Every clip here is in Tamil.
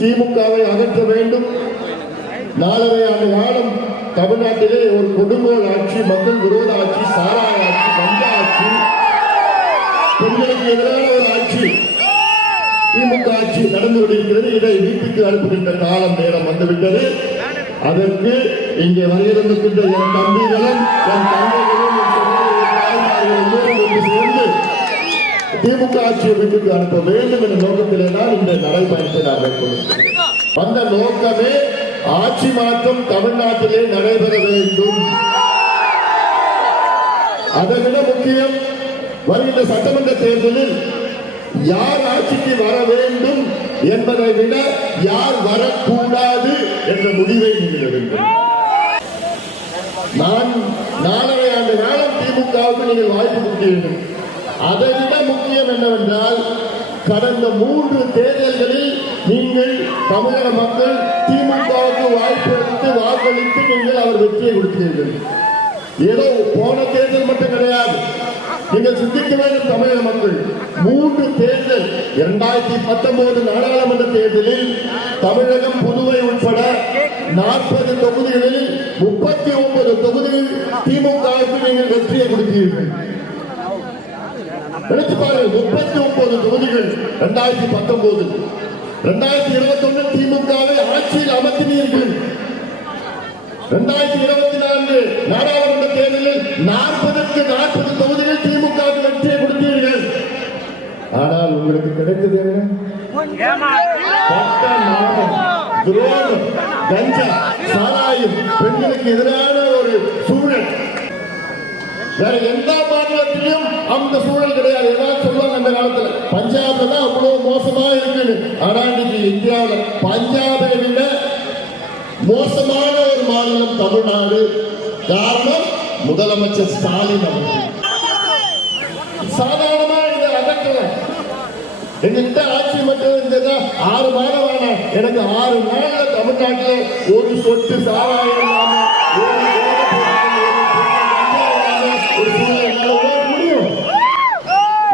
திமுகவை அகற்ற வேண்டும். நாலரை ஆண்டு காலம் தமிழ்நாட்டிலே ஒரு கொடுங்கோல் ஆட்சி மக்கள் விரோத ஆட்சி சாராய ஆட்சி கஞ்சா ஆட்சி. பெண்களுக்கு எதிரான ஒரு ஆட்சி. திமுக ஆட்சி நடந்து கொண்டிருக்கிறது. இதை வீட்டுக்கு அனுப்புகின்ற காலம் நேரம் வந்துவிட்டது. அதற்கு இங்கே வருகின்ற என் தம்பி திமுக வீட்டுக்கு அனுப்ப வேண்டும் என்ற நோக்கத்திலே தான் இந்த நடைபயணத்தை நான் மேற்கொள்கிறேன் அந்த நோக்கமே ஆட்சி மாற்றம் தமிழ்நாட்டிலே நடைபெற வேண்டும். அதை விட முக்கியம் வருகின்ற சட்டமன்ற தேர்தலில் யார் ஆட்சிக்கு வர வேண்டும் என்பதை விட யார் வரக்கூடாது என்ற முடிவை நீங்கள் வேண்டும் நான் நாலரை ஆண்டு காலம் திமுகவுக்கு நீங்கள் வாய்ப்பு கொடுத்தீர்கள் அதை விட முக்கியம் என்னவென்றால் கடந்த மூன்று தேர்தல்களில் நீங்கள் தமிழக மக்கள் திமுகவுக்கு வாய்ப்பு அளித்து வாக்களித்து நீங்கள் அவர் வெற்றியை கொடுத்தீர்கள். ஏதோ போன தேர்தல் மட்டும் கிடையாது. நீங்கள் சிந்திக்க வேண்டும் தமிழக மக்கள். மூன்று தேர்தல் இரண்டாயிரத்தி பத்தொன்பது நாடாளுமன்ற தேர்தலில் தமிழகம் புதுவை உட்பட நாற்பது தொகுதிகளில் முப்பத்தி ஒன்பது தொகுதிகள் திமுக நீங்கள் வெற்றியை கொடுத்தீர்கள் நினைத்து பாருங்கள் முப்பத்தி ஒன்பது தொகுதிகள் இரண்டாயிரத்தி பத்தொன்பது. இரண்டாயிரத்தி இருபத்தி ஒன்று திமுகவை ஆட்சியில் அமர்த்தினீர்கள். இரண்டாயிரத்தி இருபத்தி நான்கு நாடாளுமன்ற தேர்தலில் நாற்பதுக்கு நாற்பது தொகுதிகள் திமுக வெற்றியை கொடுத்தீர்கள். ஆனால் உங்களுக்கு கிடைத்தது என்ன? துரோகம் கஞ்சா சாராயம். பெண்களுக்கு எதிரான ஒரு சூழல். வேற எந்த மாநிலத்திலும் அந்த சூழல் ஆனா இன்னைக்கு இந்தியாவில் பஞ்சாபை விட மோசமான ஒரு மாநிலம் தமிழ்நாடு. காரணம் முதலமைச்சர் ஸ்டாலின் அவர்கள். சாதாரணமா இதை அகற்றலாம். எங்ககிட்ட ஆட்சி மட்டும் இருந்ததா ஆறு மாதம் வேணாம். எனக்கு ஆறு நாள்ல தமிழ்நாட்டில் ஒரு சொட்டு சாராயம் இல்லாம, முடியும்.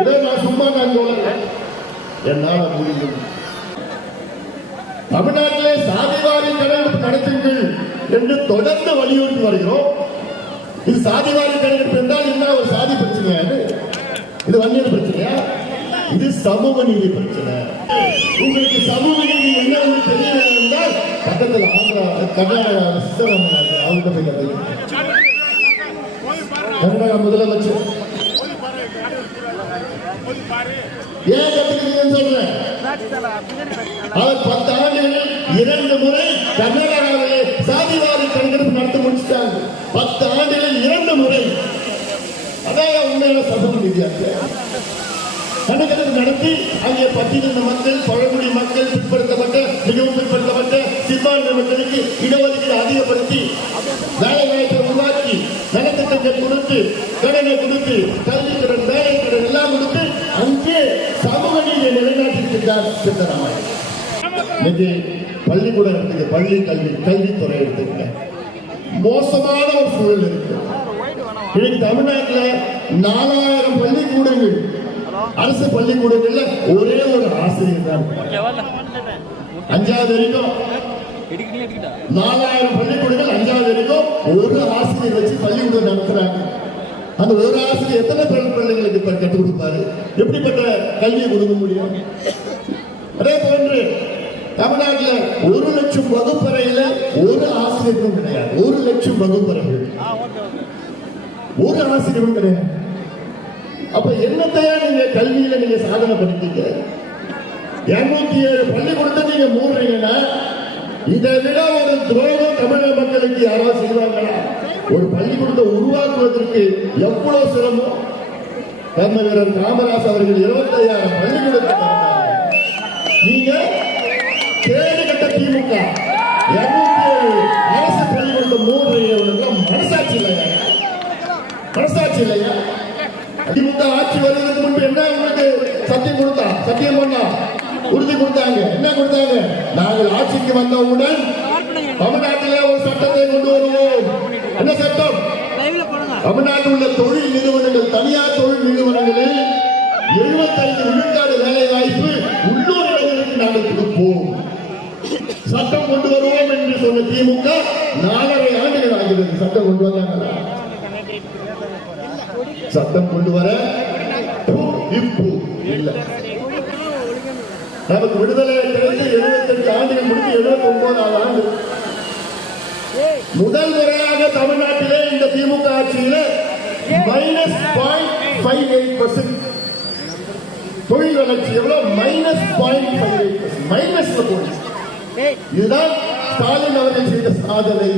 இதை நான் சும்மா நான் சொல்லல. என்னால முடியும். தமிழ்நாட்டிலே சாதிவாரி கணக்கெடுப்பு நடத்துங்கள் என்று தொடர்ந்து வலியுறுத்தி வருகிறோம். இது சாதிவாரி கணக்கெடுப்பு என்றால் என்ன? ஒரு சாதி பிரச்சனையா இது? இது வன்னியர் பிரச்சனையா? இது சமூக நீதி பிரச்சனை. உங்களுக்கு சமூக நீதி என்ன தெரியல என்றால் பக்கத்தில் ஆந்திரா கர்நாடகா சித்தராமையா அவர்கிட்ட போய் கர்நாடகா முதலமைச்சர். ஏன் கத்துக்கிறீங்கன்னு சொல்றேன் அவர் பத்து ஆண்டுகளில் இரண்டு முறை கர்நாடகாவிலே சாதிவாரி கணக்கெடுப்பு நடத்தி முடிச்சிட்டாங்க. பத்து ஆண்டுகளில் இரண்டு முறை. அதான் உண்மையான சமூக வித்தியாசம் கணக்கெடுப்பு நடத்தி அங்கே பட்டியலின மக்கள் பழங்குடி மக்கள் பிற்படுத்தப்பட்ட மிகவும் பிற்படுத்தப்பட்ட சிறுபான்மை மக்களுக்கு இடஒதுக்கீடு அதிகப்படுத்தி வேலை வாய்ப்பை உருவாக்கி நலத்திட்டங்கள் கொடுத்து கடனை கொடுத்து கல்வி கடன் வேலை கடன் எல்லாம் கொடுத்து அங்கே சமூக நீதியை நிலைநாட்டியிருக்கிறார் சித்தராமையா இன்னைக்கு பள்ளிக்கூடம் இருக்குது பள்ளி கல்வி கல்வித்துறை எடுத்துக்க மோசமான ஒரு சூழல் இருக்கு. இன்னைக்கு தமிழ்நாட்டில் நாலாயிரம் பள்ளிக்கூடங்கள். அரசு பள்ளிக்கூடங்கள்ல ஒரே ஒரு ஆசிரியர் தான். அஞ்சாவது வரைக்கும் நாலாயிரம் பள்ளிக்கூடங்கள் அஞ்சாவது வரைக்கும் ஒரு ஆசிரியர் வச்சு பள்ளிக்கூடம் நடத்துறாங்க. அந்த ஒரு ஆசிரியர் எத்தனை பெண் பிள்ளைங்களுக்கு இப்ப கற்றுக் கொடுப்பாரு? எப்படிப்பட்ட கல்வியை கொடுக்க முடியும்? அதே போன்று தமிழ்நாட்டில் ஒரு லட்சம் வகுப்பறையில ஒரு ஆசிரியரும் கிடையாது. ஒரு லட்சம் வகுப்பறைகள். ஒரு ஆசிரியரும் கிடையாது. அப்ப என்னத்தையா நீங்க கல்வியில நீங்க சாதனை பண்ணிட்டீங்க இருநூத்தி ஏழு பள்ளிக்கூடத்தை நீங்க மூடுறீங்கன்னா இதை விட ஒரு துரோகம் தமிழக மக்களுக்கு யாராவது செய்வாங்களா? ஒரு பள்ளிக்கூடத்தை உருவாக்குவதற்கு எவ்வளவு சிரமம்? கர்ம வீரர் காமராஜ் அவர்கள் இருபத்தையாயிரம் பள்ளிக்கூடத்தை திறந்தாங்க. நீங்க கேடு கட்ட திமுக. அரசு பள்ளிக்கூடத்தை மூடுறீங்க மனசாட்சி இல்லையா மனசாட்சி இல்லையா திமுக ஆட்சி வருவதற்கு முன்பு என்ன உங்களுக்கு சத்தியம் கொடுத்தா? சத்தியம் பண்ணா? உறுதி கொடுத்தாங்க. என்ன கொடுத்தாங்க? நாங்கள் ஆட்சிக்கு வந்தவுடன் தமிழ்நாட்டிலே ஒரு சட்டத்தை கொண்டு வருவோம். என்ன சட்டம்? தமிழ்நாட்டில் உள்ள தொழில் நாலரை ஆண்டுகள் ஆகிறது சட்டம் கொண்டு வந்தாங்க. சட்டம் கொண்டு வர இப்பு இல்லை. நமக்கு விடுதலை கிடைத்து எழுபத்தெட்டு ஆண்டுகள் முடித்து எழுபத்தி ஒன்பதாவது ஆண்டு. முதல் முறையாக தமிழ்நாட்டிலே இந்த திமுக ஆட்சியில் minus point five eight percent தொழில் வளர்ச்சி எவ்வளவு? மைனஸ் பாயிண்ட் ஃபைவ் எயிட் மைனஸ்ல போயிடுச்சு இதுதான் ஸ்டாலின் அவர்கள் செய்த சாதனை.